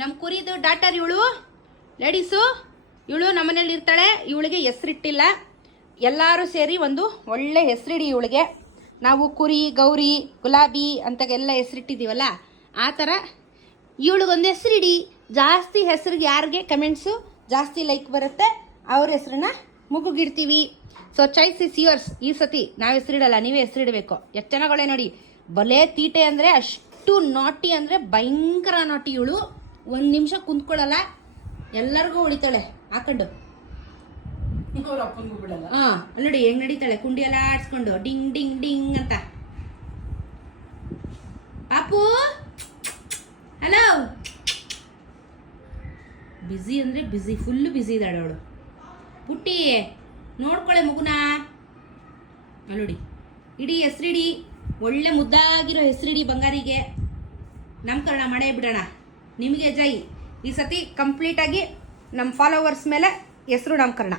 ನಮ್ಮ ಕುರಿದು ಡಾಟರ್ ಇವಳು ಲೇಡೀಸು. ಇವಳು ನಮ್ಮನೇಲಿ ಇರ್ತಾಳೆ. ಇವಳಿಗೆ ಹೆಸರಿಟ್ಟಿಲ್ಲ. ಎಲ್ಲರೂ ಸೇರಿ ಒಂದು ಒಳ್ಳೆ ಹೆಸರಿಡಿ ಇವಳಿಗೆ. ನಾವು ಕುರಿ, ಗೌರಿ, ಗುಲಾಬಿ ಅಂತಾಗೆಲ್ಲ ಹೆಸರಿಟ್ಟಿದ್ದೀವಲ್ಲ, ಆ ಥರ ಇವಳಿಗೊಂದು ಹೆಸರಿಡಿ. ಜಾಸ್ತಿ ಹೆಸರಿಗೆ ಯಾರಿಗೆ ಕಮೆಂಟ್ಸು ಜಾಸ್ತಿ ಲೈಕ್ ಬರುತ್ತೆ ಅವ್ರ ಹೆಸರನ್ನ ಮುಗುಗಿಡ್ತೀವಿ. So choice is yours. ಈ ಸತಿ ನಾವು ಹೆಸರಿಡಲ್ಲ, ನೀವೇ ಹೆಸರಿಡಬೇಕು. ಎಷ್ಟು ಚೆನ್ನಾಗಳೆ ನೋಡಿ. ಬಲೆ ತೀಟೆ ಅಂದರೆ ಅಷ್ಟು ನಾಟಿ ಅಂದರೆ ಭಯಂಕರ ನಾಟಿ ಇವಳು. ಒಂದು ನಿಮಿಷ ಕುಂತ್ಕೊಳ್ಳಲ್ಲ, ಎಲ್ಲರಿಗೂ ಉಳಿತಾಳೆ ಹಾಕೊಂಡು. ಹಾಂ ನೋಡಿ ಹೆಂಗ್ ನಡೀತಾಳೆ, ಕುಂಡಿ ಎಲ್ಲ ಆಡ್ಸ್ಕೊಂಡು ಡಿಂಗ್ ಡಿಂಗ್ ಡಿಂಗ್ ಅಂತ. ಪಾಪು ಹಲೋ. ಬ್ಯುಸಿ ಅಂದರೆ ಬ್ಯುಸಿ, ಫುಲ್ಲು ಬ್ಯುಸಿ ಇದ್ದಾಳೆ ಅವಳು. ಪುಟ್ಟಿ ನೋಡ್ಕೊಳ್ಳೆ ಮಗುನ. ನೋಡಿ ಇಡೀ ಹೆಸರಿಡಿ, ಒಳ್ಳೆ ಮುದ್ದಾಗಿರೋ ಹೆಸರಿಡಿ ಬಂಗಾರಿಗೆ. ನಾಮಕರಣ ಮಾಡೇ ಬಿಡೋಣ. ನಿಮಗೆ ಜೈ. ಈ ಸತಿ ಕಂಪ್ಲೀಟಾಗಿ ನಮ್ಮ ಫಾಲೋವರ್ಸ್ ಮೇಲೆ ಹೆಸರು ನಾಮಕರಣ.